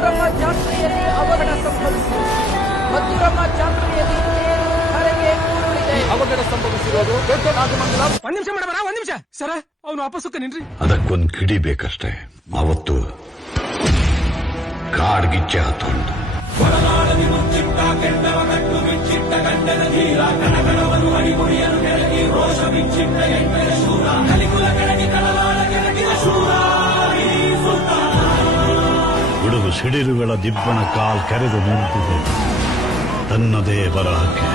ಮದ್ದೂರಮ್ಮ ಜಾತ್ರೆಯಲ್ಲಿ ಅವಘಡ ಸಂಭವಿಸಿದೆ. ಮದ್ದೂರಮ್ಮ ಜಾತ್ರೆಯಲ್ಲಿ ಧರೆಗೆ ಉರುಳಿದೆ. ಅವಘಡ ಸಂಭವಿಸಿರೋದು ದೊಡ್ಡ ನಾಗಮಂಗಲ. ಒಂದ್ ನಿಮಿಷ ಮಾಡಬಾರ, ಒಂದ್ ನಿಮಿಷ ಸರ, ಅವನು ವಾಪಸ್ಸುಕ್ಕ ನಿನ್ರಿ. ಅದಕ್ಕೊಂದ್ ಕಿಡಿ ಬೇಕಷ್ಟೇ. ಅವತ್ತು ಕಾಡ್ಗಿಚ್ಚೆ ಹತ್ಕೊಂಡು ಗುಡುಗು ಸಿಡಿಲುಗಳ ದಿಬ್ಬಣ ಕಾಲ್ ಕೆರೆದು ನಿಂತಿದೆ ತನ್ನದೇ ಬರಹಕ್ಕೆ.